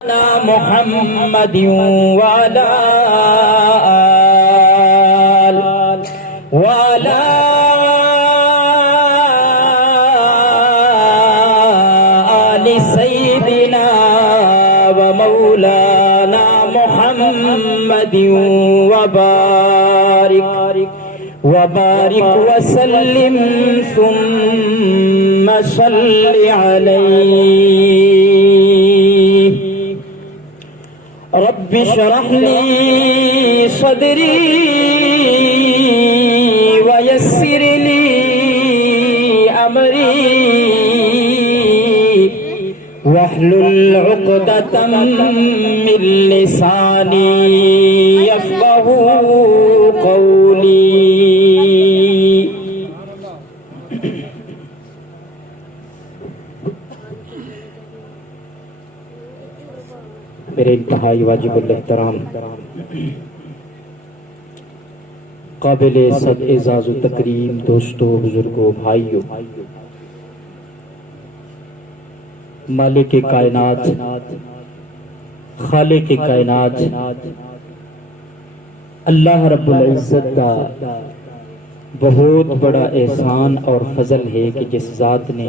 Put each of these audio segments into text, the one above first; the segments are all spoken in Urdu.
محمد وعلى آل سيدنا ومولانا محمد وبارك وسلم ثم صل عليه رب اشرح لي صدري ويسر لي أمري واحلل عقدة من لساني يفقهوا قولي. میرے انتہائی واجب الاحترام قابل صد اعزاز و تکریم دوستو، بزرگوں، بھائیو، مالک کائنات، خالق کائنات اللہ رب العزت کا بہت بڑا احسان اور فضل ہے کہ جس ذات نے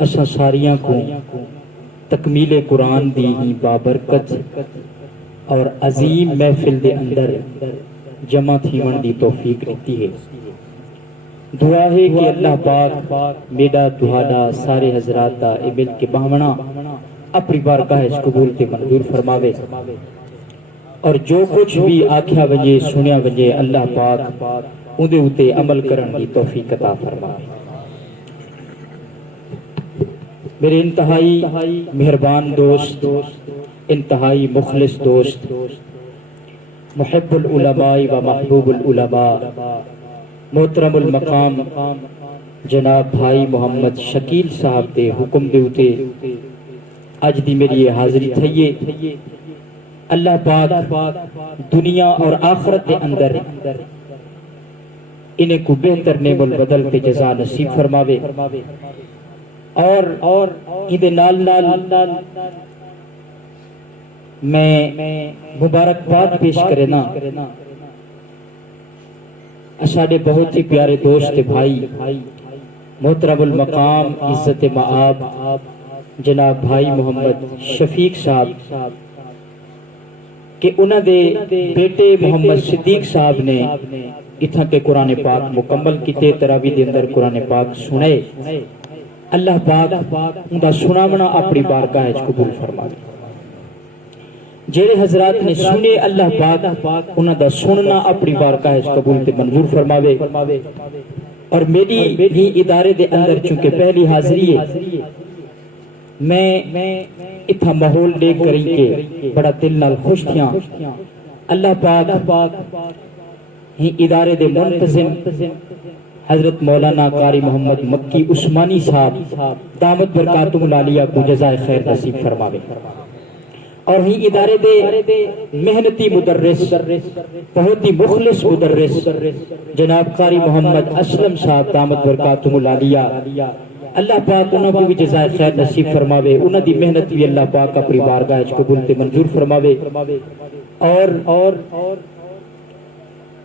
اساں ساریاں کو تکمیل قرآن دی ہی بابرکت اور عظیم محفل دے اندر جمع تھیون دی توفیق دیتی ہے. دعا ہے کہ اللہ پاک میرا تہاڈا سارے حضرات دا اے مل کے باونا اپنی بارگاہ اس قبول تے منظور فرماوے، اور جو کچھ بھی آکھیا ونجے سنیا ونجے اللہ پاک اودے اتے عمل کرن دی توفیق عطا فرماوے. میرے انتہائی مہربان دوست، انتہائی مخلص دوست، محب العلماء و محبوب العلماء، محترم المقام جناب بھائی محمد شکیل صاحب دے حکم دے اتے اج دی میری یہ حاضری تھئیے. اللہ پاک دنیا اور آخرت دے اندر انہیں کو بہتر نعم البدل پہ جزا نصیب فرماوے، اور ادھے نال میں مبارکباد پیش کرنا ساڈے بہت ہی پیارے دوست بھائی محترم المقام عزت مآب جناب بھائی محمد شفیق صاحب کہ انہاں دے بیٹے محمد صدیق صاحب نے اتھاں کے قرآن پاک مکمل کیتے، تراویح دے اندر قرآن پاک سنے. اللہ پاک اندہ سنامنا اپنی بارگاہ قبول فرمائے. جیرے حضرات نے سنے اللہ پاک انہاں دا سننا اپنی بارگاہ قبول تے منظور فرماوے. اور میری ہی ادارے دے اندر چونکہ پہلی حاضری ہے، میں اتھا ماحول دیکھ کری کے بڑا دل نال خوش تھیاں. اللہ پاک ہی ادارے دے منتظم حضرت مولانا قاری محمد مکی عثمانی صاحب دامت برکاتہم العالیہ کو جزائے خیر نصیب فرماوے، اور ہی ادارے دے محنتی مدرس، بہت ہی مخلص مدرس جناب قاری محمد اسلم صاحب دامت برکاتہم العالیہ، اللہ پاک انہوں کو بھی جزائے خیر نصیب فرماوے. انہوں دی محنت بھی اللہ پاک اپنی بارگاہ قبول تے منظور فرماوے. اور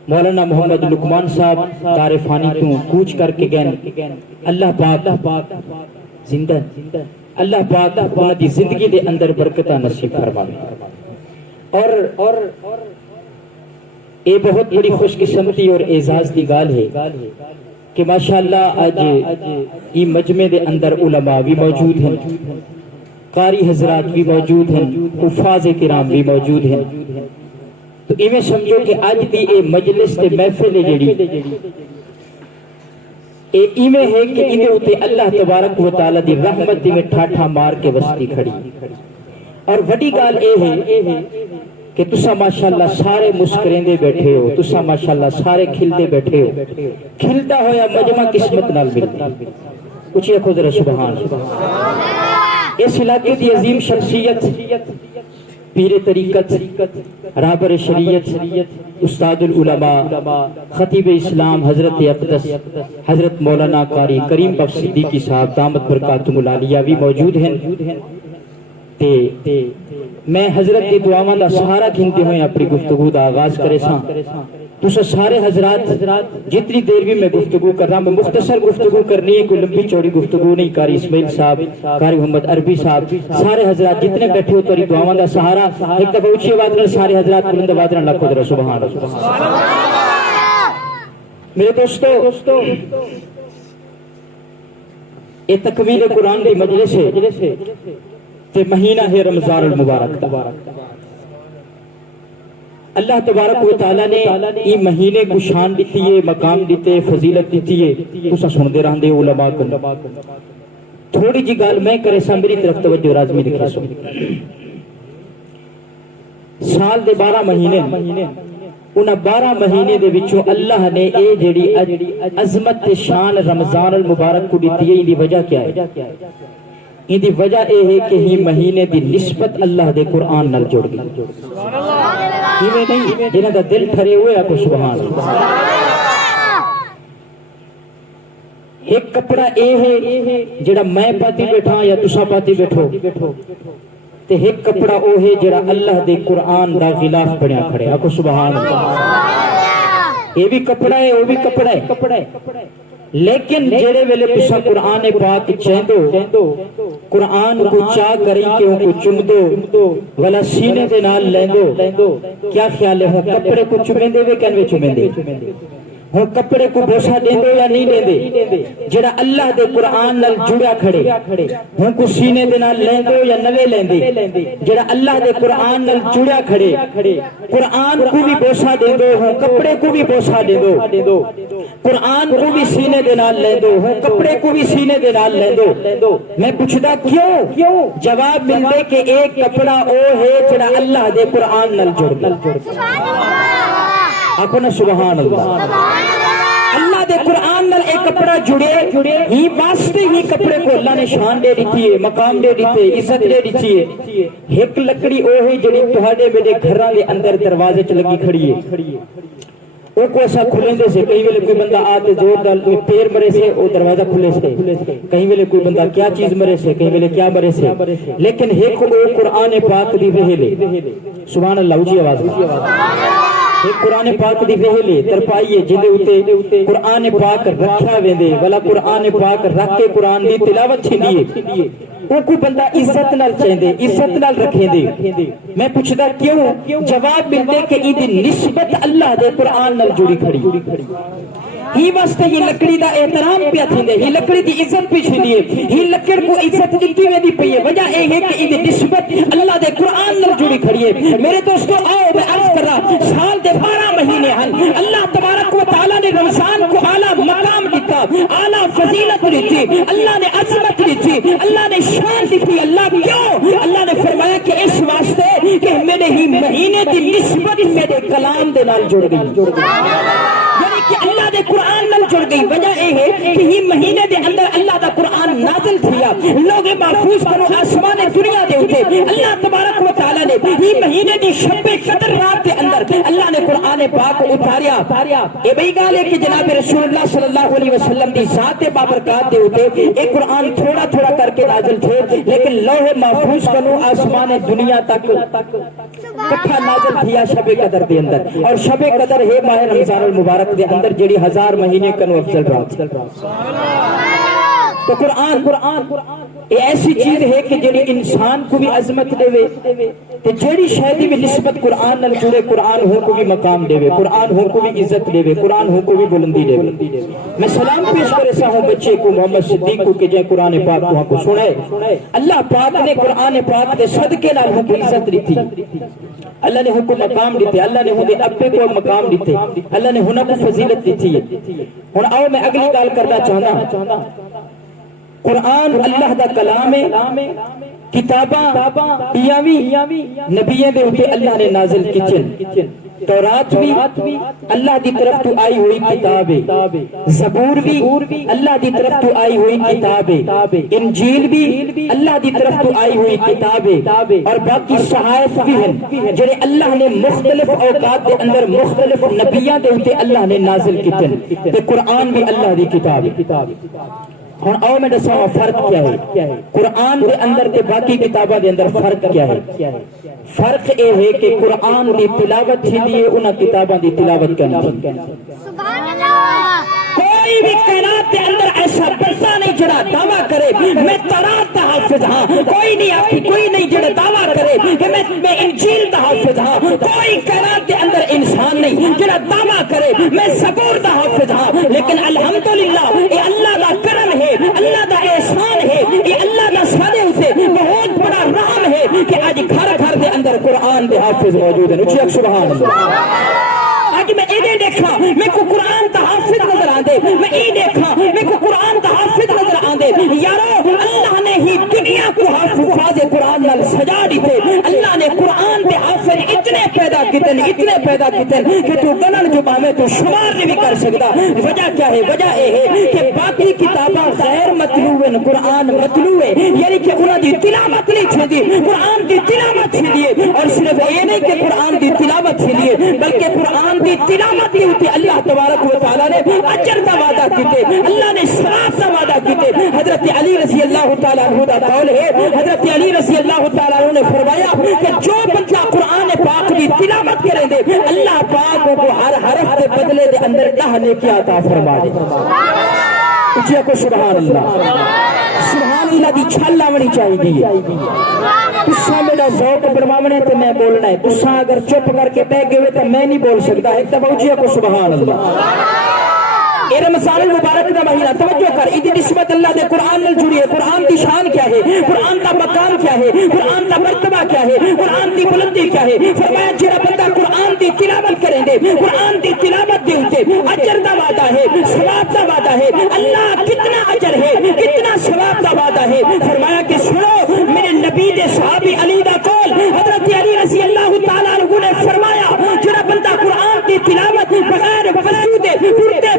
مولانا محمد لقمان صاحب دار فانی تو کوچ کر کے گئے، اللہ پاک زندہ، اللہ پاک انہوں دی زندگی دے اندر برکتہ نصیب فرماوے. اور اے بہت بڑی خوش قسمتی اور اعزاز دی گال ہے کہ ماشاءاللہ آج یہ مجمع دے اندر علماء بھی موجود ہیں، قاری حضرات بھی موجود ہیں، حفاظ کرام بھی موجود ہیں. تو ایویں سمجھو کہ آج دی اے مجلس تے محفل جڑی اے ایویں ہے کہ انہیں ہوتے اللہ تبارک و تعالی دی رحمت دی میں ٹھاٹھا مار کے وسطی کھڑی. اور وڈی گال اے ہے کہ تسا ماشاءاللہ سارے مسکرین دے بیٹھے ہو، تسا ماشاءاللہ سارے کھل دے بیٹھے ہو. کھلتا ہویا مجمع قسمت نال ملتی. اچھی خود ذرا سبحان. اس علاقے دی عظیم شخصیت پیر طریقت، رہبر شریعت، استاد العلماء، خطیب اسلام حضرت اقدس حضرت مولانا قاری کریم بخش صدیقی صاحب دامت برکاتہم العالیہ بھی موجود ہیں۔ میں حضرت دی دعاواں دا سہارا گھنتے ہوئے اپنی گفتگو دا آغاز کرے ساں۔ تو سارے حضرات جتنی دیر بھی میں گفتگو کر رہا ہوں، میں مختصر گفتگو کرنی ہے، کوئی لمبی چوڑی گفتگو نہیں۔ قاری اسماعیل صاحب، قاری محمد عربی صاحب، سارے حضرات جتنے بیٹھے ہو توری دعاواں دا سہارا ایک دفعہ اونچی آواز نال سارے حضرات بلند آواز نال لکھو ذرا سبحان اللہ۔ میرے دوستو، یہ تکمیل قرآن کی مجلس ہے تے مہینہ ہے رمضان المبارک دا۔ اللہ تبارک و تعالیٰ نے یہ مہینے کو شان دیتی ہے، مقام دیتے، فضیلت دیتی ہے، تسا سن دے رہن دے علماء کو۔ تھوڑی جی گال میں کرے سا، میری طرف توجہ رازمی لکھے سو۔ سال دے 12 مہینے، انہاں 12 مہینے دے وچوں اللہ نے اے جڑی عظمت تے شان رمضان المبارک کو دیتی ہے، یہ وجہ کیا ہے؟ ان دی وجہ اے ہے کہ ہی مہینے دی نسبت اللہ دے قرآن نال جوڑ گئی۔ میں نہیں جنہاں دا دل ٹھرے ہوئے آپ کو سبحان اللہ۔ ایک کپڑا اے ہے جڑا میں پاتی بیٹھا یا تسا پاتی بیٹھو، تے ایک کپڑا او ہے جڑا اللہ دے قرآن دا غلاف بنیا کھڑے آپ کو سبحان اللہ۔ یہ بھی کپڑا ہے، وہ بھی کپڑا ہے، لیکن جڑے ویلے تسا قرآن پاک چاہندو، قرآن کو چاہ کری کہ ان کو چم دو ولا سینے دے نال لیندو، کیا خیال ہے؟ ہوں کپڑے کو چمیں دے وے کہنوے چمیں دے؟ ہوں کپڑے کو بوسا دے دو یا نہیں دے دے؟ جڑا اللہ دے قرآن نال جڑیا کھڑے ہوں کو سینے دے نال لیندو یا نوے لیندے؟ جڑا اللہ دے قرآن نال جڑیا کھڑے قرآن کو بھی بوسا دے دو، ہوں کپڑے کو بھی بوسا دے دو، قرآن کو بھی سینے دے نال لے دو، ہوں کپڑے کو بھی سینے دے نال لے دو۔ میں پوچھدا کیوں؟ جواب ملدے کہ ایک کپڑا او ہے جڑا اللہ دے قرآن نال جڑ گیا۔ اپنا سبحان اللہ۔ اللہ دے قرآن نال ایک کپڑا جڑے ہی واسطے ہی کپڑے کو اللہ نے شان دے دیتی ہے، مقام دے دیتے، عزت دے دیتی ہے۔ ایک لکڑی او ہے جڑی تہاڈے میرے گھراں دے اندر دروازے چ لگی کھڑی ہے، وہ کو ایسا کھلیں دے سے کہیں ویلے کوئی بندہ آتے زور ڈال پیر مرے سے وہ دروازہ کھلے سے، کہیں ویلے کوئی بندہ کیا چیز مرے سے، کہیں ویلے کیا مرے سے، لیکن ایک وہ قرآن پاک دی وہلے سبحان اللہ اونچی آواز ایک قرآن پاک دی وہلے ترپائیے جندے اتے قرآن پاک رکھیا ویندے ولا قرآن پاک رکھ کے قرآن دی تلاوت چھندیے، وہ کوئی بندہ عزت نال چاہندے، عزت نال رکھیں دے۔ میں پوچھدا کیوں؟ جواب ملدے کہ این دی نسبت اللہ دے قرآن نال جڑی کھڑی ہی واسطے یہ لکڑی دا احترام پیا تھیندے، ہی لکڑی دی عزت پی چھندی ہے، ہی لکڑ کو عزت دتی ویندی پئی ہے۔ وجہ اے ہے کہ این دی نسبت اللہ دے قرآن نال جڑی کھڑی ہے۔ میرے دوستو آؤ میں عرض کر رہا، سال دے 12 مہینے ہیں، اللہ تبارک و تعالی نے رمضان کو اعلیٰ مقام دیتا، اعلیٰ فضیلت دیتی، اللہ نے عظمت دیتی، اللہ نے شان دیتی۔ اللہ کیوں؟ اللہ نے فرمایا کہ اس واسطے کہ میرے ہی مہینے دی نسبت میرے کلام دے نال جڑ گئی، یعنی کہ اللہ دے قرآن نال جڑ گئی۔ وجہ اے ہے کہ ہی مہینے دے اندر اللہ دا قرآن نازل تھیا، لوگ محفوظ کرو آسمان دنیا دے اتے اللہ تبارک و تعالی نے ہی مہینے دی شب قدر رات دے اندر اللہ نے قرآن پاک اتاریا۔ اے بھئی گال ہے کہ جناب رسول اللہ صلی اللہ علیہ وسلم دی ذات بابرکات دے اتے ایک قرآن تھوڑا تھوڑا کر کے نازل تھے، لیکن لوح محفوظ کرو آسمان دنیا تک کٹھا نازل تھیا شب قدر دے اندر، اور شب قدر ہے ماہ رمضان المبارک دے اندر جڑی 1000 مہینے کنو افضل رات۔ تو قرآن یہ ایسی چیز ہے کہ جڑی انسان کو بھی عظمت دے وے تے جڑی شہدی بھی نسبت قرآن نال جڑے، قرآن ہو کو بھی مقام دے وے، قرآن ہو کو بھی عزت دے وے، قرآن ہو کو بھی بلندی دے وے۔ میں سلام پیش کرے سا ہوں بچے کو محمد صدیق کو کہ جائے قرآن پاک کو سنے۔ اللہ پاک نے قرآن پاک دے صدقے نال ہو کو عزت دیتی، اللہ نے ہن کو مقام دیتے، اللہ نے ہن ابے کو مقام دیتے، اللہ نے ہن کو فضیلت دیتی ہے۔ ہن آؤ میں اگلی گل کرنا چاہنا، قرآن اللہ دا کلام ہے، کتاباں پیاوی نبیوں دے اوتے اللہ نے نازل کیچن، تورات بھی اللہ دی طرف تو آئی ہوئی کتاب ہے، زبور بھی اللہ دی طرف تو آئی ہوئی کتاب ہے، انجیل بھی اللہ دی طرف تو آئی ہوئی کتاب ہے، اور باقی صحائف بھی ہیں جنہیں اللہ نے مختلف اوقات دے اندر مختلف نبیاں دے ہوتے اللہ نے نازل کیتے، تے قرآن بھی اللہ دی کتاب ہے۔ ہن آؤ میں دساں فرق کیا ہے قرآن دے اندر تے باقی کتاباں دے اندر فرق کیا ہے؟ فرق اے ہے کہ قرآن دی تلاوت تھی ہے انہاں کتاباں دی تلاوت کرنی۔ سبحان اللہ۔ کوئی بھی کائنات کے اندر ایسا بندہ نہیں جڑا دعویٰ کرے میں تورات دا حافظ ہاں، کوئی نہیں جڑا دعویٰ کرے کہ میں انجیل دا حافظ ہاں، کوئی کائنات کے اندر انسان نہیں جڑا دعویٰ کرے میں زبور دا حافظ ہاں، لیکن الحمدللہ یہ اللہ دا کرم ہے، اللہ دا احسان ہے، یہ اللہ دا سادے اسے بہت بڑا رحم ہے کہ آج گھر گھر دے اندر قرآن دے حافظ موجود ہیں۔ اچھی سبحان اللہ۔ آج میں یہ دیکھا میں کو قرآن دا حافظ نظر آندے، میں یہ دیکھا میں کو قرآن دا حافظ نظر آندے، یارو اللہ نے ہی دنیا کو حافظ قرآن نال سجا دیتے، اللہ نے قرآن دے حافظ اتنے پیدا کیتے کہ تو گنن جو باویں تو شمار نہیں کر سکتا۔ وجہ کیا ہے؟ وجہ یہ ہے کہ باقی کتاباں غیر مطلوب ہیں، قرآن مطلوب ہے، یعنی کہ انہاں دی تلاوت نہیں تھیندی، قرآن دی تلاوت تھیندی ہے، اور صرف یہ نہیں کہ قرآن دی تلاوت تھیندی ہے بلکہ قرآن دی تلاوت دی ہوتی اللہ تبارک و تعالی نے اجر دا وعدہ کیتے، اللہ نے ثواب دا وعدہ کیتے۔ حضرت علی رضی اللہ تعالی عنہ دا قول ہے، حضرت علی رضی اللہ تعالی عنہ نے فرمایا کہ جو بندہ قرآن پاک دی تلاوت کرے دے اللہ پاک کو ہر حرف کے بدلے دے اندر 10 نیکیاں عطا فرما دے۔ اچھا کو سبحان اللہ، سبحان اللہ دی چھل آونی چاہیے۔ تساں میرا ذوق بنواونے تے میں بولنا ہے، تساں اگر چپ کر کے بیٹھ گئے تو میں نہیں بول سکتا۔ ایک دفعہ اچھا کو سبحان اللہ۔ اے رمضان المبارک دا مہینہ توجہ کر، ایدی نسبت اللہ دے قرآن نال جڑی ہے۔ قرآن دی شان کیا ہے؟ قرآن دا مقام کیا ہے؟ قرآن دا مرتبہ کیا ہے؟ قرآن دی بلندی کیا ہے؟ فرمایا جڑا بندہ قرآن دی تلاوت کرے دے، قرآن دی تلاوت دے تے اجر دا وعدہ ہے، ثواب دا وعدہ ہے۔ اللہ کتنا اجر ہے، کتنا ثواب دا وعدہ ہے۔ فرمایا کہ سنو میرے نبی دے صحابی علی دا قول، حضرت علی رضی اللہ تعالی عنہ نے فرمایا جڑا بندہ قرآن دی تلاوت بغیر وضو دے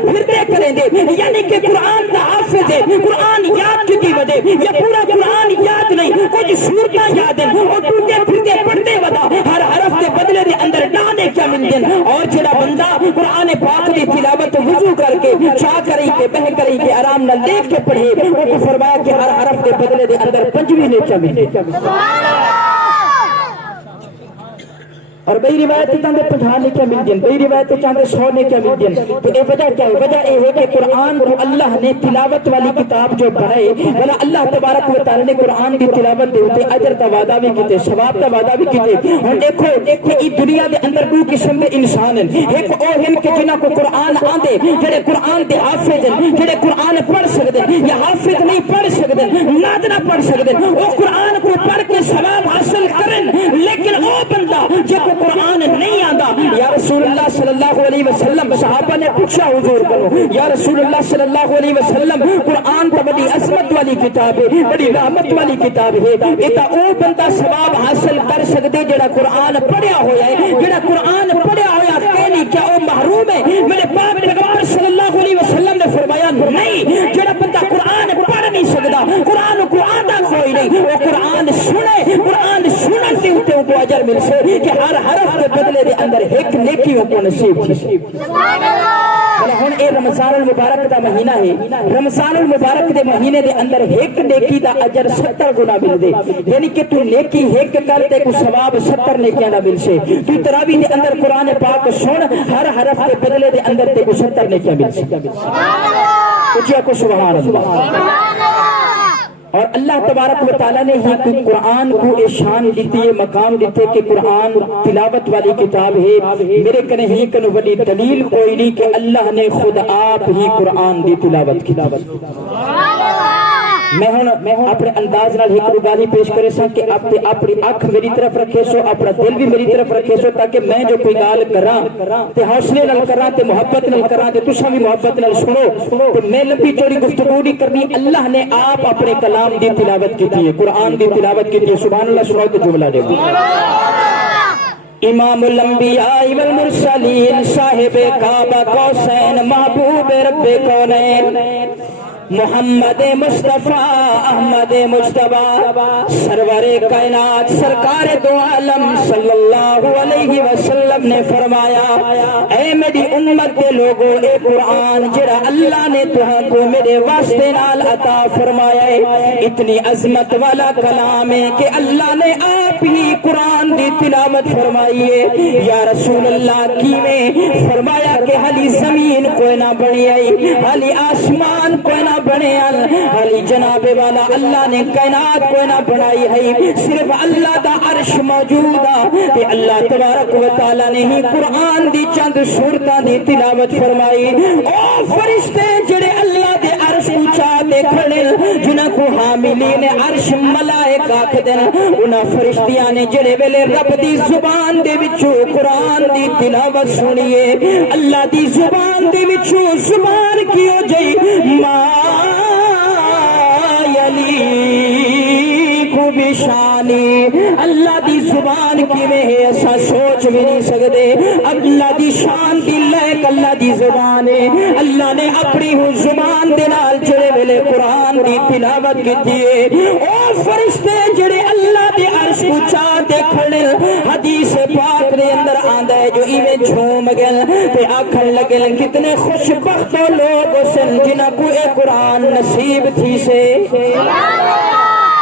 پھرتے کریں دے، یعنی کہ قرآن دا حافظ ہے، قرآن یاد کی وجہ یا پورا قرآن یاد نہیں، کچھ سورتاں یاد ہیں اور ٹوٹے پھرتے پڑھتے ودا ہر حرف کے بدلے دے اندر ڈانے کیا ملتے ہیں۔ اور جڑا بندہ قرآن پاک دی تلاوت وضو کر کے چاہ کریں کے بہ کریں کے آرام نال دیکھ کے پڑھے، وہ کو فرمایا کہ ہر حرف کے بدلے دے اندر 25 نیکیاں ملتے ہیں۔ اور بئی روایت چاہتے 50 نیکیاں مل جائیں، بئی روایت چاہتے 100 نیکیاں مل جائیں۔ تو یہ وجہ کیا ہے؟ وجہ یہ ہے کہ قرآن کو اللہ نے تلاوت والی کتاب جو بنائے، بلا اللہ تبارک و تعالی نے قرآن کی تلاوت دے ہوتے اجر دا وعدہ بھی کیتے، ثواب دا وعدہ بھی کیتے۔ اور دیکھو کہ اس دنیا دے اندر دو قسم دے انسان ہیں، ایک او ہیں کہ جنہاں کو قرآن آندے، جڑے قرآن دے حافظ ہیں، جڑے قرآن پڑھ سکتے یا حافظ نہیں پڑھ سکتے، نعت نہ پڑھ سکتے، وہ قرآن کو پڑھ کے ثواب حاصل کریں، لیکن وہ بندہ جب قرآن نہیں آندا، یا رسول اللہ صلی اللہ علیہ وسلم صحابہ نے پوچھا حضور کو، یا رسول اللہ صلی اللہ علیہ وسلم قرآن تو بڑی عظمت والی کتاب ہے، بڑی رحمت والی کتاب ہے، ایتا او بندہ ثواب حاصل کر سکتے جڑا قرآن پڑھیا ہویا ہے، جڑا قرآن پڑھیا ہویا کہنی کیا او محروم ہے؟ میرے پاک پیغمبر صلی اللہ علیہ وسلم نے فرمایا نہیں، جڑا بندہ قرآن پڑھ نہیں سکتا، قرآن کو آتا کوئی نہیں، وہ قرآن سنے، قرآن سنن سے ہوتے کو اجر مل سے کہ ہر حرف کے بدلے دے اندر ایک نیکی کو نصیب تھی۔ سبحان اللہ۔ ہن اے رمضان المبارک دا مہینہ ہے، رمضان المبارک دے مہینے دے اندر ایک نیکی دا اجر 70 گنا مل دے، یعنی کہ تو نیکی ایک کرتے کو ثواب 70 نیکیاں دا مل سے۔ تو تراویح دے اندر قرآن پاک سن، ہر حرف کے بدلے دے اندر تے کو 70 نیکیاں مل سے۔ سبحان اللہ۔ اچھا کو سبحان اللہ۔ اور اللہ تبارک و تعالیٰ نے ہی قرآن کو شان دیتی ہے، مقام دیتے کہ قرآن تلاوت والی کتاب ہے۔ میرے کنے ہی کنو بڑی دلیل کوئی نہیں کہ اللہ نے خود آپ ہی قرآن دی تلاوت کی۔ میں اپنے انداز نال ایک گالی پیش کرے سا کہ اپنی اکھ میری طرف رکھے سو، اپنا دل بھی میری طرف رکھے سو، تاکہ میں جو کوئی گال کراں تے حوصلے نال کراں تے محبت نال کراں تے تساں بھی محبت نال سنو تے میں لمبی چوڑی گفتگو نہیں کرنی۔ اللہ نے آپ اپنے کلام دی تلاوت کی ہے، قرآن دی تلاوت کی ہے۔ سبحان اللہ سناؤ تو جملہ دے۔ امام الانبیاء والمرسلین صاحب کعبہ قوسین محبوب رب کونین محمد مصطفیٰ احمد مجتبیٰ سرور کائنات سرکار دو عالم صلی اللہ علیہ وسلم نے فرمایا اے میری امت کے لوگوں اے قرآن جڑا اللہ نے تہاں کو میرے واسطے نال عطا فرمایا ہے اتنی عظمت والا کلام ہے کہ اللہ نے آپ ہی قرآن دی تلاوت فرمائی ہے یا رسول اللہ کی میں فرمایا کہ حالی زمین کوئی نہ بنی آئی حالی آسمان کوئی نہ بنے علی جناب والا اللہ نے کائنات کوئی نہ بنائی ہے صرف اللہ دا عرش موجود ہے کہ اللہ تبارک و تعالی نے ہی قرآن دی چند سورتاں دی تلاوت فرمائی او فرشتے جڑے اللہ دے عرش اونچا تے کھڑے جنہاں کو حاملین عرش ملائکہ آکھدے انہاں فرشتیاں نے جڑے ویلے رب دی زبان دے وچوں قرآن دی تلاوت سنیے اللہ دی زبان دے وچوں زبان کیوں جئی بشانی اللہ دی زبان کی میں ہے ایسا سوچ بھی نہیں سکتے اللہ دی شان دی لائق اللہ دی زبان ہے اللہ نے اپنی زبان دے نال جڑے ویلے قرآن دی تلاوت کی ہے او فرشتے جڑے اللہ دے عرش کو چاہتے کھڑے حدیث پاک دے اندر آندا ہے جو ایویں جھوم گل تے آکھن لگے کتنے خوش بخت لوگ سن جنہاں کو اے قرآن نصیب تھی سے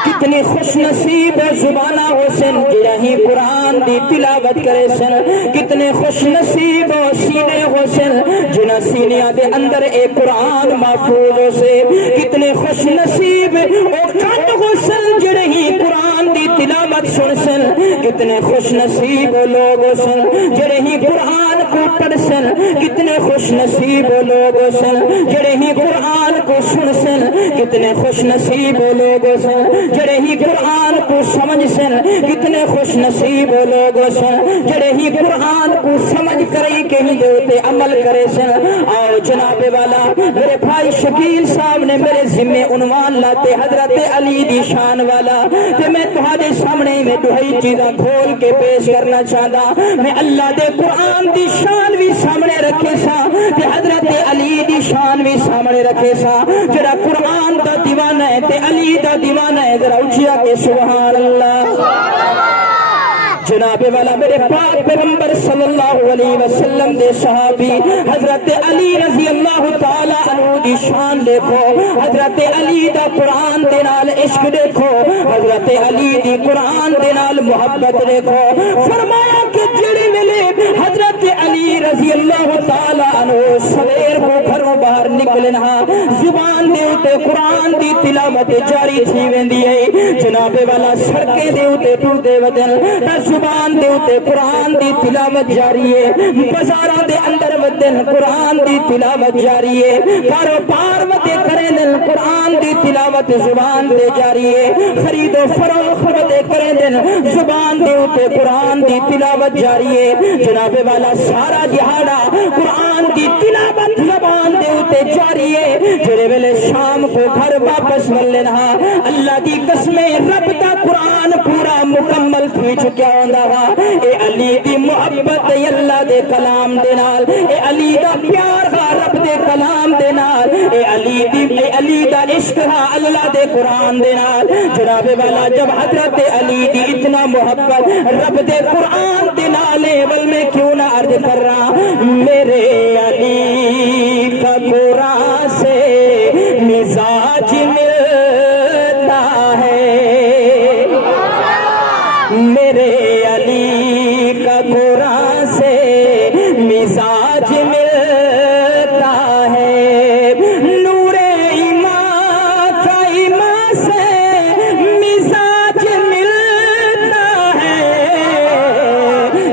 کتنی خوش نصیب زبانہ ہو سن جہی قرآن دی تلاوت کرے سن کتنے خوش نصیب سینے ہو سن جنہ سینیاں دے اندر اے قرآن محفوظ ہو سے کتنے خوش نصیب او کان ہو سن جہی قرآن دی تلاوت سن سن کتنے خوش نصیب لوگ ہو سن جہی قرآن کو پڑھ سن کتنے خوش نصیب لوگ ہو سن جہی قرآن کو سن سن کتنے خوش نصیب لوگ ہو سن جڑے ہی قرآن کو سمجھ سن کتنے خوش نصیب لوگ سن جڑے ہی قرآن کو سمجھ کرے کہیں دیوتے عمل کرے سن آؤ جناب والا میرے بھائی شکیل صاحب نے میرے ذمہ عنوان لاتے حضرت علی دی شان والا کہ میں تمہارے سامنے میں دوہی چیزاں کھول کے پیش کرنا چاہتا میں اللہ دے قرآن دی شان بھی سامنے رکھے سا کہ حضرت علی دی شان بھی سامنے رکھے سا جڑا قرآن دا دیوانہ ہے تے علی دا دیوانہ ہے ذرا اچھیا کہ سبحان اللہ جناب والا میرے پاک پیغمبر صلی اللہ علیہ وسلم دے صحابی حضرت علی رضی اللہ تعالی عنہ دی شان دیکھو حضرت علی دا قرآن دے نال عشق دیکھو حضرت علی دی قرآن دے نال محبت دیکھو فرمایا کہ جڑے ویلے حضرت علی رضی اللہ تعالی عنہ سویر کو گھروں باہر نکلنا زبان دے اوتے قرآن دی تلاوت جاری تھی ویندی ہے جناب والا سڑکیں دے اوتے ٹردے ودن زبان دے اوتے قرآن دی تلاوت جاری ہے بازاراں دے اندر ودن قرآن دی تلاوت جاری ہے کاروبار ودے کرے دن قرآن دی تلاوت زبان دے جاری ہے خرید و فروخت ودے کرے دن زبان دے اوتے قرآن دی تلاوت جاری ہے جناب والا سارا دہاڑا قرآن دی تلاوت زبان دے اوتے جاری ہے جڑے ویلے شام کو گھر واپس ملنا اللہ دی قسمیں رب دا قرآن پورا مکمل تھی چکیا ہوندا وا اے علی دی محبت اللہ دے کلام دے نال اے علی دا پیار ہا رب دے کلام دے نال اے علی دا عشق ہا اللہ دے قرآن دے نال جناب والا جب حضرت علی دی اتنا محبت رب دے قرآن دے نال بل میں کیوں نہ عرض کر رہا میرے علی کا قرآن سے مزاج ملتا ہے میرے علی کا قرآن سے مزاج ملتا ہے نور ایمان کا ایمان سے مزاج ملتا ہے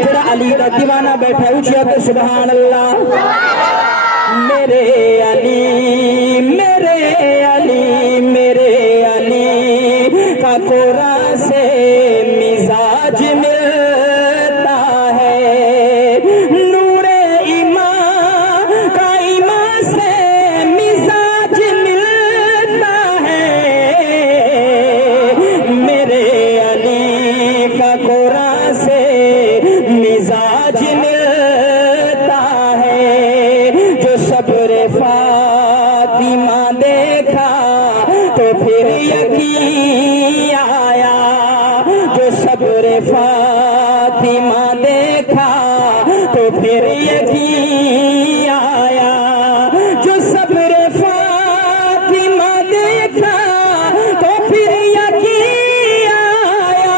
جڑا علی کا دیوانہ بیٹھا اونچیا کہ سبحان اللہ میرے علی میرے علی میرے علی کا قرآن سے مزاج ملتا ہے نور ایمان کا ایمان سے مزاج ملتا ہے میرے علی کا قرآن سے جو صبر فاطمہ دیکھا تو پھر یقین آیا، جو صبر فاطمہ دیکھا تو پھر یقین آیا،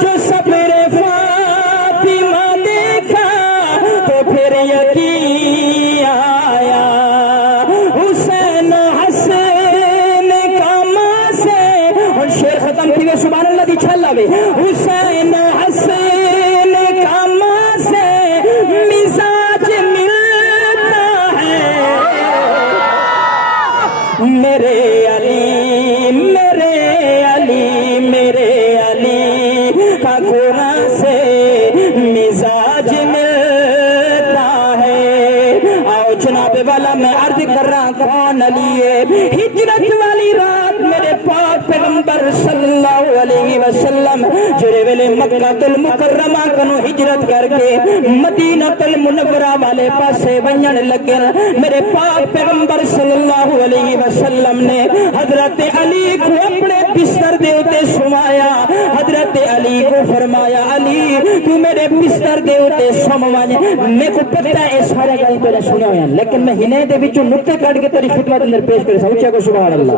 جو صبر فاطمہ دیکھا تو پھر یقین آیا۔ حسین حسین کا ماں سے اور شیر ختم کی وے سبحان اللہ دی چھلا وے، حسین حسین کا ماں سے مزاج ملتا ہے، میرے علی میرے علی میرے علی کا قرآن سے مزاج ملتا ہے۔ آؤ جناب والا میں عرض کر رہا کون علی ہے؟ ہجرت والی رات میرے پاک پیغمبر صلی اللہ علیہ وسلم جڑے ویلے مکہ المکرمہ کنو ہجرت کر کے مدینہ المنورہ والے پاسے ونجن لگے، میرے پاک پیغمبر صلی اللہ علیہ وسلم نے حضرت علی کو اپنے بستر دے اتے سمایا، حضرت علی کو فرمایا علی تو میرے بستر دے اتے سم ونج، میں کو پتہ ہے سارے گل تو سنیا ہویا لیکن میں ہنے دے وچوں نقطے کٹ کے تیری خدمت اندر پیش کر سوچیا کو سبحان اللہ۔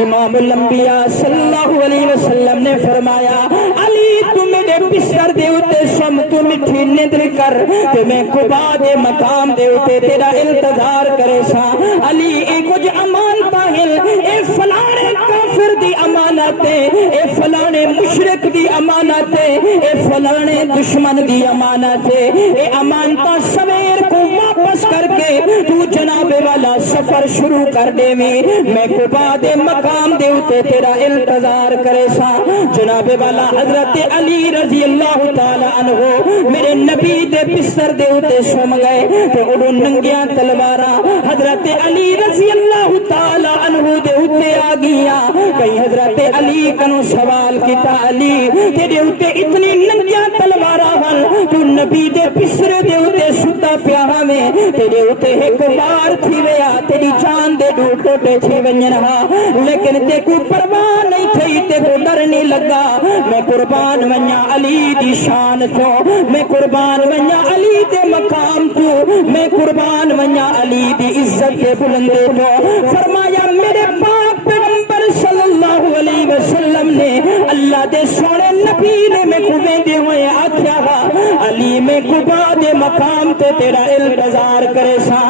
امام الانبیاء صلی اللہ علیہ وسلم نے فرمایا علی تو میرے بستر دے اتے سم تو مٹھی نیند کر تے میں قبا دے مقام دے اتے تیرا انتظار کرے سا، علی اے کچھ امان پاہل اے فلانے کافر دی امانت اے فلانے مشرک دی امانت اے فلانے دشمن دی امانت اے امانتا سویر کو واپس کر کے تو جناب والا سفر شروع کر دے میں قبا دے مقام دے اتے تیرا انتظار کرے سا۔ جناب والا حضرت علی رضی اللہ تعالی عنہ میرے نبی دے بستر دے اتے سم گئے تے اڑو ننگیاں تلواراں حضرت علی رضی اللہ تعالی عنہ دے اتے آ گیا۔ کئی حضرت علی کنو سوال کیتا علی تیرے اتے اتنی ننگیاں تلواراں ہن تو نبی دے بستر دے اتے ستا پیا ہمیں تیرے اتے ایک بار تھی ویا تیری جان دے دو ٹوٹے تھی ونجن ہاں لیکن تے کوئی پرواہ نہیں تھی تے کو ڈر نہیں لگا، میں قربان ونیا علی دی شان تو، میں قربان ونیا علی دے مقام تو، میں قربان ونیا علی دی عزت دے بلندے تو۔ فرمایا میرے پاک پیغمبر صلی اللہ علیہ وسلم نے اللہ دے سونے نبی نے میں کبے دے ہوئے آکھیا گا علی میں قبا دے مقام تے تیرا انتظار کرے سا،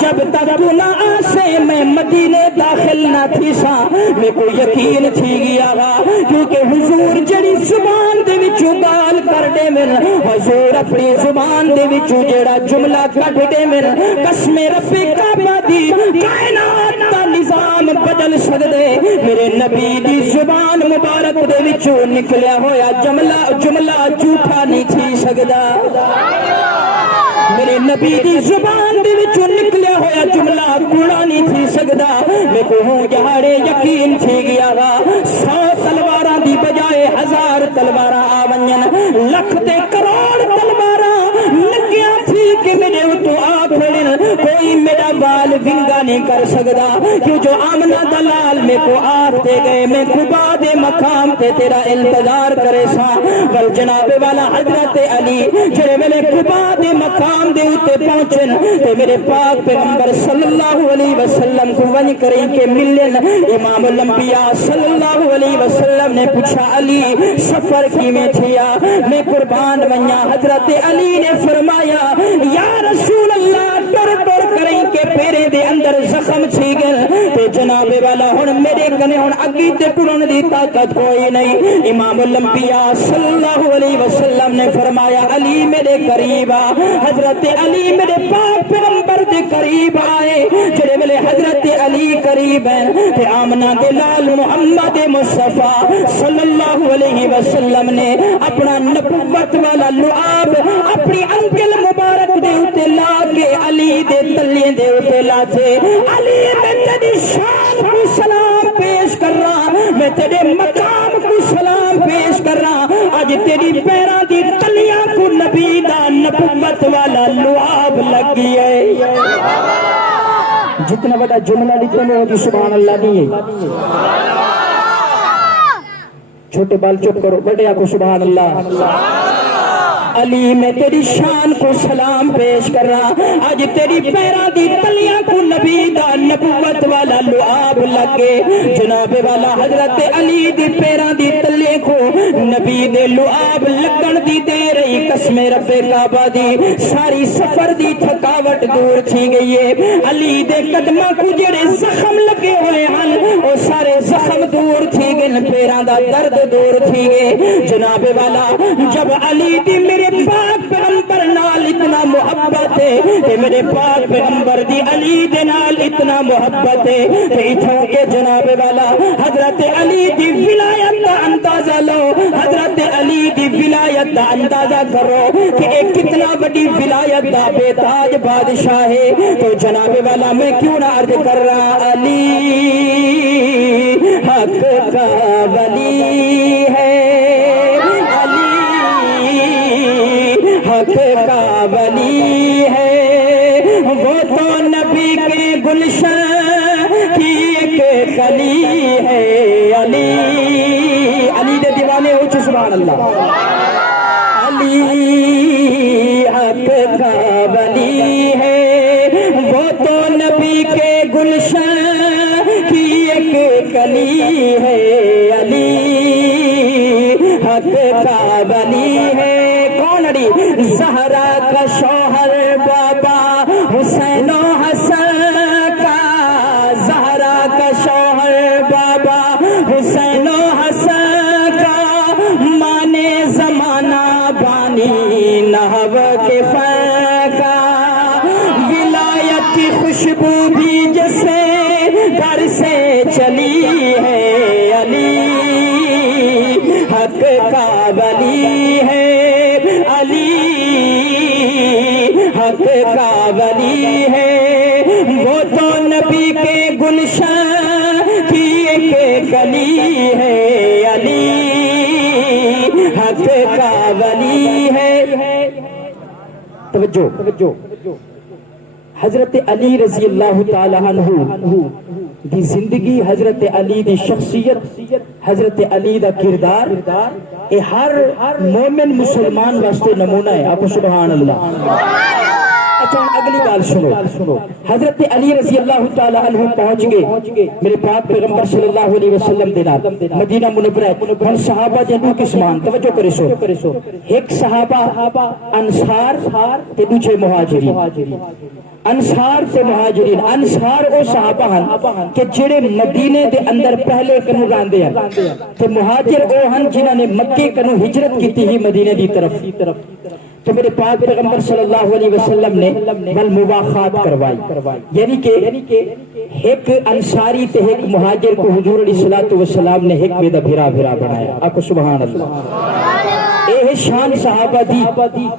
جب تک تو نہ آسے میں مدینے داخل نہ تھی سا، میں کو یقین تھی گیا گا کیونکہ حضور جڑی زبان دے وچوں گال کر دے من، حضور اپنی زبان دے وچوں جڑا جملہ کٹ دے من، قسم رب کعبہ دی کائنات دا نظام بدل سکدے، میرے نبی دی زبان مبارک دے وچوں نکلیا ہویا جملہ جھوٹا نہیں تھی سکدا، میرے نبی دی زبان دے وچوں نکلیا ہویا جملہ کوڑا نہیں تھی سکدا، میں کو ہوں جہاڑے یقین تھی گیا گا 100 تلواراں دی بجائے 1000 تلواراں آ ونجن، لکھ تے کروڑ تلواراں لگیاں تھی کہ میرے اتو آ پھڑن کوئی میرا بال ونگا نہیں کر سکدا، کیوں جو آمنہ دلال میں کو آتے گئے میں قبا دے مقام تے تیرا انتظار کرے سا، ول جناب والا حضرت علی جڑے میرے قبا دے مقام دے اتے پہنچن تے میرے پاک پیغمبر صلی اللہ علیہ وسلم کو ونی کریں کہ ملن، امام الانبیاء صلی اللہ علیہ وسلم نے پوچھا علی سفر کی میں تھیا، میں قربان ونیا، حضرت علی نے فرمایا یا رسول اللہ ڈر کریں کہ پیرے دے اندر زخم تھی گل تے جناب والا ہن میرے کنے ہن اگی تے ٹرن دی طاقت کوئی نہیں، امام الانبیاء صلی اللہ علیہ وسلم نے فرمایا علی میرے قریب آ، حضرت علی میرے پاک پیغمبر دے قریب آئے، جڑے ویلے حضرت علی قریب ہیں تے آمنہ دے لال محمد مصطفیٰ صلی اللہ علیہ وسلم نے اپنا نبوت والا لعاب اپنی انگل مبارک دے اتے لا کے علی دے تلیے دے اتے لاتے، علی میں تیری شان کو سلام پیش کر رہا، میں تیرے مقام کو سلام پیش کر رہا، آج تیری پیران دی تلیاں کو نبی دا نبوت والا لعاب لگی ہے، جتنا بڑا جملہ لکھے میں ہو جی سبحان اللہ نہیں ہے، چھوٹے بال چپ کرو، بڑے آکو سبحان اللہ۔ علی میں تیری شان کو سلام پیش کر رہا، آج تیری پیرا دی تلیاں کو نبی دا نبوت والا لعاب لگے، جناب والا حضرت علی دی پیرا دی تلے کو نبی دے لعاب لگن دی دے رہی قسم رب کعبہ دی ساری سفر دی تھکاوٹ دور تھی گئی ہے، علی دے قدمہ کو جڑے زخم لگے ہوئے ہیں وہ سارے زخم دور تھی گئے، پیران دا درد دور تھی گئے، جناب والا جب علی دی میرے پاک پیغمبر نال اتنا محبت ہے کہ میرے پاک پیغمبر دی علی دے نال اتنا محبت ہے کہ اتھوں کے جناب والا حضرت علی دی ولایت دا اندازہ لو، حضرت علی دی ولایت دا اندازہ کرو کہ ایک کتنا بڑی ولایت دا بے تاج بادشاہ ہے، تو جناب والا میں کیوں نہ عرض کر رہا علی حق کا ولی ہے، حق کا ولی ہے، وہ تو نبی کے گلشن کی ایک کلی ہے، علی علی دے دیوانے ہو چھ سبحان اللہ، علی حق کا ولی ہے، وہ تو نبی کے گلشن کی ایک کلی ہے، علی حق کا ولی ہے، زہرا کا شوہر بابا حسین و حسن کا، زہرا کا شوہر بابا حسین و حسن کا، مانے زمانہ بانی نحو کے فن کا، ولایت کی خوشبو بھی جسے گھر سے چلی ہے، علی حق کا ولی ہے، حق کا ولی ہے، وہ تو نبی کے گلشن کی ایک کلی ہے، علی حق کا ولی ہے۔ توجہ، حضرت علی رضی اللہ تعالی عنہ دی زندگی، حضرت علی دی شخصیت، حضرت علی دا کردار اے ہر مومن مسلمان واسطے نمونہ ہے، آپ سبحان اللہ۔ اچھا اگلی بات سنو، حضرت علی رضی اللہ تعالی عنہ پہنچ گئے میرے پاک پیغمبر صلی اللہ علیہ وسلم دے نال مدینہ منورہ، ہن صحابہ دے دو قسمان، توجہ کرو، ایک صحابہ انصار تے دوسرے مہاجرین۔ انصار تے مہاجرین، انصار او صحابہ ہن کہ جڑے مدینے دے اندر پہلے کنو راندے ہیں، تے مہاجر او ہن جنہاں نے مکے کنو ہجرت کیتی ہی مدینے دی طرف، تو میرے پاک پیغمبر صلی اللہ علیہ وسلم نے بالمواخات کروائی، یعنی کہ ایک انصاری تے ایک مہاجر کو حضور علیہ الصلوۃ والسلام نے ایک بے بھرا بنایا، آپ سبحان اللہ۔ اے شان صحابہ دی،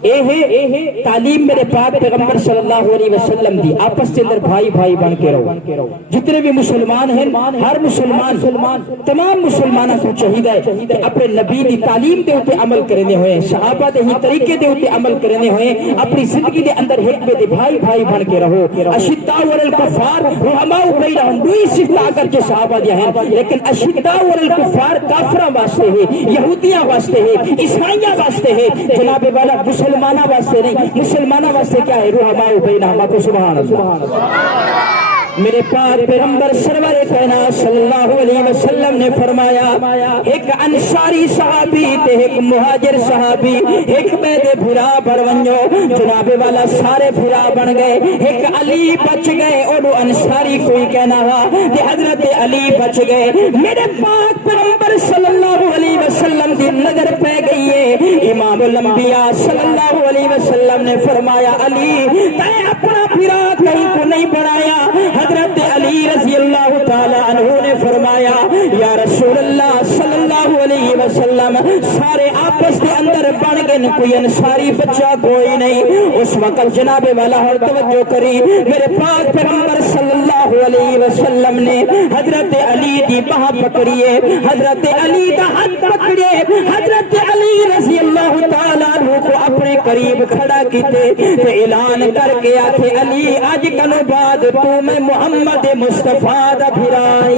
اے تعلیم میرے پاک پیغمبر صلی اللہ علیہ وسلم دی، آپس کے اندر بھائی بھائی بن کے رہو، جتنے بھی مسلمان ہیں ہر مسلمان تمام مسلمانوں کو چاہیے کہ اپنے نبی دی تعلیم دے اوپر عمل کرنے ہوئے، صحابہ دے ہی طریقے دے اوپر عمل کرنے ہوئے، اپنی زندگی دے اندر حکمے دے بھائی بھائی بن کے رہو، اشداء علی الکفار رحماء بینہم، دوئی صفات اگرچہ صحابہ دیا ہیں لیکن اشداء علی الکفار کافراں واسطے ہے، یہودیاں واسطے ہے، عیسائیاں واسطے ہے، جناب والا مسلمانہ واسطے نہیں، مسلمانہ واسطے کیا ہے، رحماء بینہم، آپ سبحان اللہ۔ میرے پاک پیغمبر سرور کائنات صلی اللہ علیہ وسلم نے فرمایا ایک انصاری صحابی تے ایک مہاجر صحابی ایک میدے بھرا بڑھونجو، جناب والا سارے بھرا بن گئے، ایک علی بچ گئے اور انصاری کوئی کہنا ہوا کہ حضرت علی بچ گئے۔ میرے پاک پیغمبر صلی اللہ علیہ وسلم کی نظر پہ گئی ہے، امام الانبیاء صلی اللہ علیہ وسلم نے فرمایا علی تے اپنا بھرا کہیں کو نہیں بڑھایا، حضرت علی رضی اللہ تعالی عنہ نے فرمایا یا رسول اللہ صلی اللہ علیہ وسلم سارے آپس کے اندر بن گئے، کوئی انصاری بچہ کوئی نہیں۔ اس وقت جناب والا اور توجہ کری، میرے پاک پیغمبر صلی اللہ علیہ وسلم نے حضرت علی کی باہ پکڑیے، حضرت علی کا ہاتھ پکڑے، حضرت علی رضی اللہ تعالی عنہ کو اپنے قریب کھڑا کیتے تے اعلان کر کے آتے علی آج کنو بعد تو میں محمد مصطفیٰ دا بھرائی،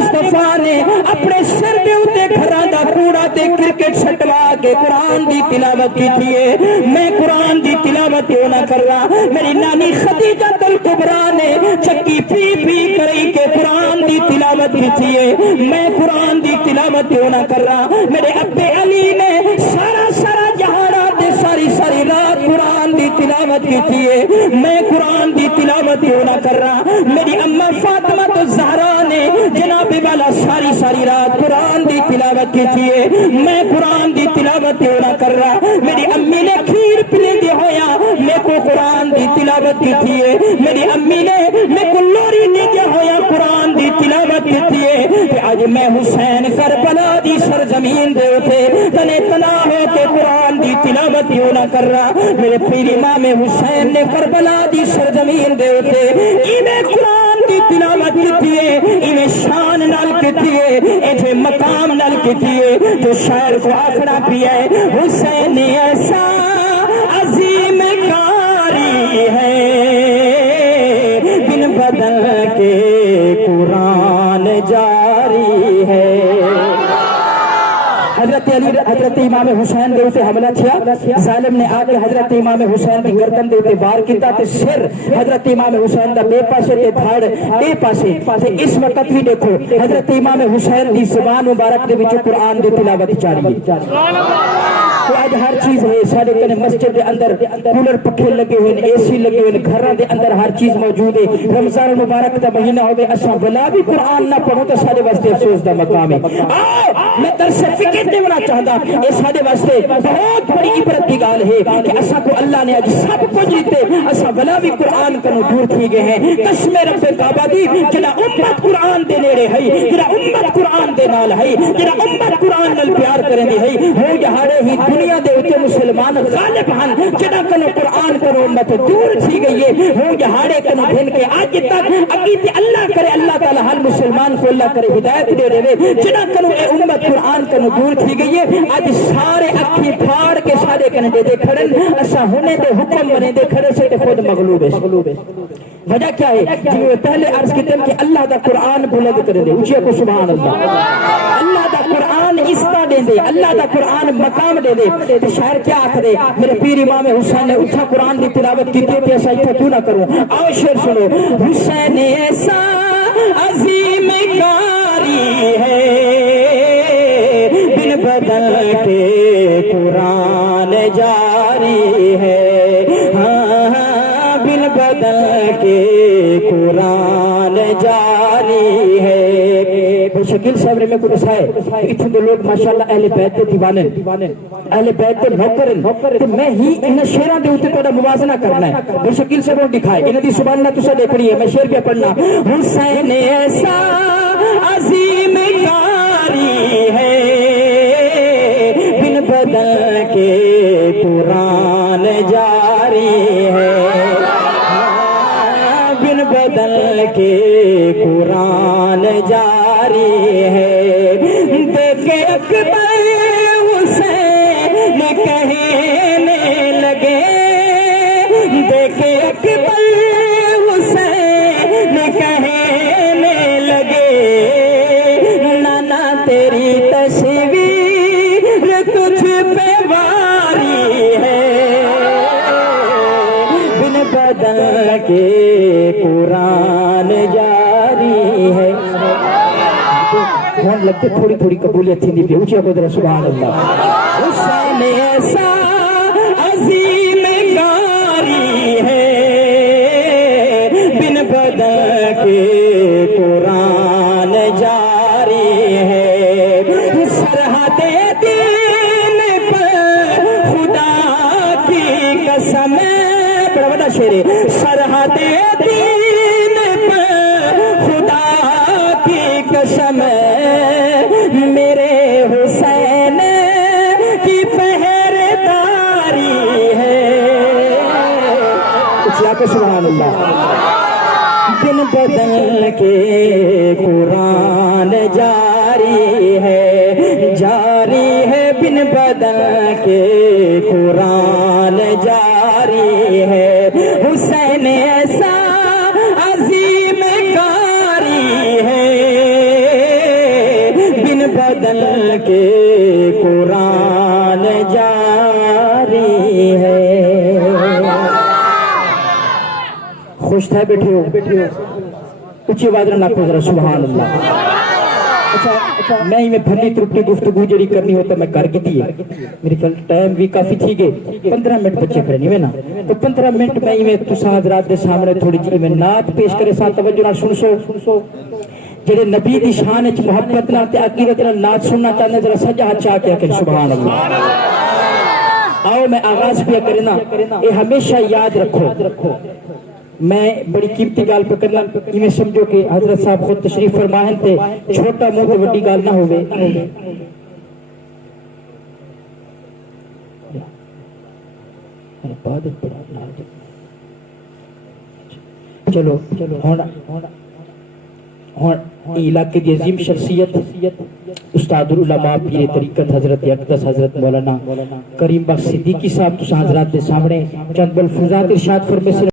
مصطفیٰ نے اپنے سر دے اتے گھراں دا کوڑا تے کرکٹ سٹوا کے قرآن دی تلاوت کی ہے. میں قرآن دی تلاوت کیوں نہ کر رہا؟ میری نانی خدیجہ الکبریٰ نے چکی پی پی کرئی کے قرآن دی تلاوت کی ہے. میں قرآن دی تلاوت کیوں نہ کر رہا؟ میرے ابے علی نے سارا جہانات ساری رات قرآن دی تلاوت کی ہے. میں قرآن دی تلاوت کیوں نہ کر رہا؟ میری اماں فاطمہ الزہرا نے جناب والا ساری رات قرآن دی تلاوت کی ہے. میں قرآن دی تلاوت کیوں نہ کر رہا؟ میری امی نے کھیر پلے دی ہویا میں کو قرآن دی تلاوت کی ہے. میری امی نے میں کو لوری دی ہویا قرآن دی تلاوت کی ہے. آج میں حسین کربلا دی سرزمین دے اٹھے تنے تنا ہو کے قرآن دی تلاوت کیوں نہ کر رہا؟ میرے پیر امام حسین نے کربلا دی سرزمین دے اٹھے انہیں قرآن دی تلاوت کی ہے. انہیں شان نال کی ہے، انہیں مقام نال کی ہے. جو شاعر کو آخنا پیا ہے حسین ایسا عظیم کاری ہے بن بدل کے قرآن جاری ہے. حضرت امام حسین دے اتے حملہ تھیا. ظالم نے آ کے حضرت امام حسین دی گردن دے اتے وار کیتا تے سر حضرت امام حسین دا بے پاسے تے دھڑ اے پاسے. اس وقت بھی دیکھو حضرت امام حسین دی زبان مبارک دے وچ قرآن دی تلاوت جاری ہے. آج ہر چیز ہے سارے کنے مسجد دے اندر کولر پکھے لگے ہوئے اے سی لگے ہوئے گھراں دے اندر ہر چیز موجود ہے. رمضان المبارک دا مہینہ ہوے اساں بلا بھی قرآن نہ پڑھو تو سارے واسطے افسوس دا مقام ہے. آؤ میں درس فقہ دینا چاہتا اے سارے واسطے بہت بڑی عبرت کی گال ہے کہ اساں کو اللہ نے اج سب کچھ دیتے اساں بلا بھی قرآن کنوں دور تھی گئے ہیں. قسم رب کعبہ دی جڑا امت قرآن دے نیڑے ہے، جڑا امت قرآن دے نال ہے، جڑا امت قرآن نال پیار کریندی ہے، ہو جہاڑے ہی دنیا دے اتے مسلمان غالب ہن. جڑا کنو قرآن کنو امت دور تھی گئی ہے ہو جہاڑے کنو بھن کے آج تک عقیدے اللہ کرے اللہ تعالی ہر مسلمان کو اللہ کرے ہدایت دے دے. جڑا کنو اے امت قرآن کنو دور تھی گئی ہے آج سارے اکھی پھاڑ کے سارے کنے دے کھڑن اسا ہونے دے حکم بنے دے کھڑے سے خود مغلوب ہے. وجہ کیا ہے؟ جو پہلے عرض کی تم کہ اللہ دا قرآن بلند کر دے اونچے کو سبحان اللہ. اللہ دا قرآن استا دے دے، اللہ دا قرآن مقام دے دے. تو شاعر کیا آکھ دے؟ میرے پیر امام حسین نے اٹھا قرآن دی تلاوت کی تھی ایسا اتھا کیوں نہ کروں. آؤ شعر سنو. حسین ایسا عظیم کاری ہے بن بدل کے قرآن جاری ہے. ہاں بن بدل کے قرآن جاری ہے. شکیل صاحب نے میں کو دسائے اتنے دے لوگ ماشاءاللہ اہل بیت دے دیوانے اہل بیت دے نوکرن تو میں ہی انہیں شیران دے ہوتے توڑا موازنہ کرنا ہے. وہ شکیل صاحب نے دکھائے انہیں دی سبحان اللہ تسا دیکھ رہی ہے. میں شیر پہ پڑھنا. حسین ایسا عظیم کاری ہے بن بدل کے قرآن جاری ہے. بن بدل کے قرآن جاری ہے. دیکھے اکبر حسین کہنے لگے، دیکھے اکبر حسین کہنے لگے نانا تیری تصویر تجھ پہ واری ہے بن بدل کے قرآن جاری ہے. کون لگتے تھوڑی تھوڑی قبولیت تھی دی پہ اونچی کو ذرا سبحان اللہ. حسین ایسا عظیم کاری ہے بن بدل کے قرآن جاری ہے. سرحد دین پر خدا کی قسم، بڑا بڑا شعر ہے. سرحد دین پر خدا کی قسم میرے حسین کی پہرےداری ہے. سبحان اللہ. بن بدل کے قرآن جاری ہے، جاری ہے بن بدل کے قرآن جاری ہے. حسین ایسا عظیم کاری ہے دوست ہے بیٹھے ہو اچھی آواز نہ کو ذرا سبحان اللہ اچھا میں ہی میں بھلی ترٹی گفتگو جڑی کرنی ہوتا میں کر گئی ہے میری خیال ٹائم بھی کافی تھی گئے 15 منٹ بچے کھڑے نہیں نا تو 15 منٹ میں ہی میں تساں حضرات دے سامنے تھوڑی جی میں نعت پیش کرے ساتھ توجہ نال سن سو جڑے نبی دی شان وچ محبت نال تے عقیدت نال نعت سننا چاہندے ذرا سجا ہاتھ چاہ کے کہ سبحان اللہ آؤ میں آغاز پہ کرنا یہ ہمیشہ یاد رکھو میں بڑی قیمتی گال پہ کرنا یہ سمجھو کہ حضرت صاحب خود تشریف فرمائیں تے چھوٹا منہ تے بڑی گال نہ ہوئے چلو علاقے کی عظیم شخصیت استاد العلماء پیر طریقت حضرت اقدس حضرت مولانا کریم بخش صدیقی صاحب تو حضرات کے سامنے چند بلفظات ارشاد فرمائے